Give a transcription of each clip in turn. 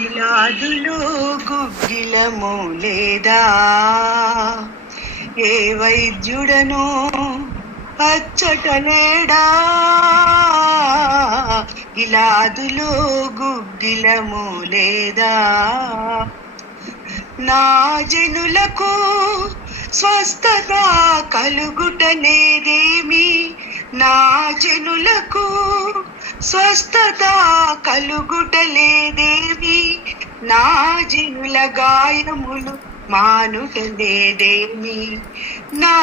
ఇలాదులో గుగ్గిలము లేదా, ఏ వైద్యుడనో అచ్చటలేడా. ఇలాదులో గుగ్గిలము లేదా, నా జనులకు స్వస్థత కలుగుటలేదేమి, నా జనులకు స్వస్థత కలుగుటలేదేమి, నా జనుల గాయములు మానుటలేదేమి, నా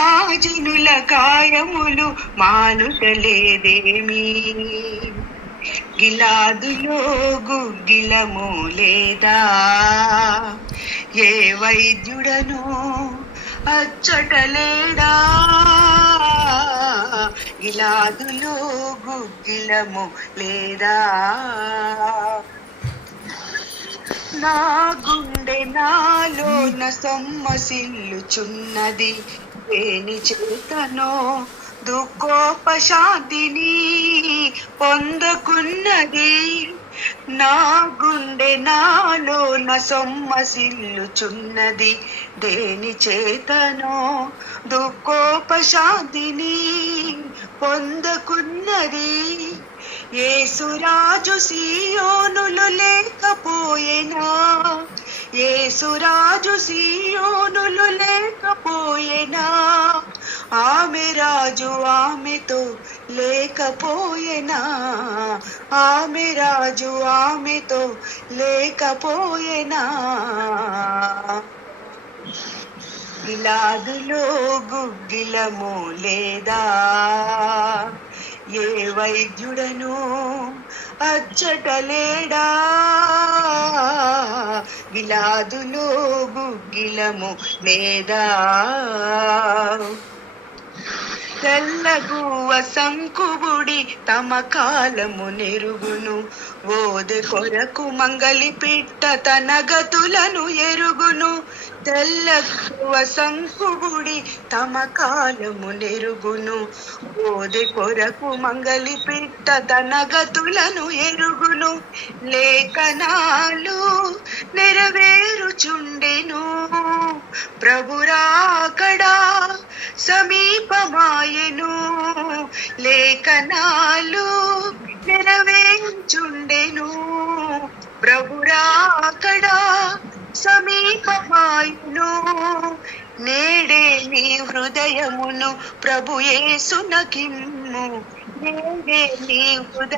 జనుల గాయములు మానుటలేదేమి. గిలాదులో గుగ్గిలము లేదా, ఏ వైద్యుడను అచ్చటలేడా. గిలాదులో గుగ్గిలము లేదా, నా గుండె నాలోన సొమ్మసిల్లుచున్నది, దేని చేతనో దుఃఖోపశాంతిని పొందకున్నది. నా గుండె నాలోన సొమ్మసిల్లుచున్నది, దేని చేతనో దుఃఖోపశాంతిని పొందకున్నది. యేసురాజు సీయోనులో లేకపోయేనా, యేసురాజు సీయోనులో లేకపోయేనా, ఆమె రాజు ఆమెతో లేకపోయేనా, ఆమె రాజు ఆమెతో లేకపోయేనా. గిలాదులో గుగ్గిలము లేదా, ఏ వైద్యుడను అచ్చటలేడా. గిలాదులో గుగ్గిలము లేదా, తెల్లగువ సంకుబుడి తమ కాలము నెరుగును, ఓదె కొరకు మంగలి పిట్ట తన గతులను ఎరుగును. తెల్లగువ సంకుబుడి తమ కాలము నెరుగును, ఓదె కొరకు మంగలి పిట్ట తన గతులను ఎరుగును. లేఖనాలు నెరవేరుచుండెను, ప్రభురాకడా సమీపమాయెను. లేఖనాలు నెరవేర్చుండెను, ప్రభురాకడా సమీపమాయెను. నేడే నీ హృదయమును ప్రభు యేసునకిమ్ము, నేడే నీ హృదయ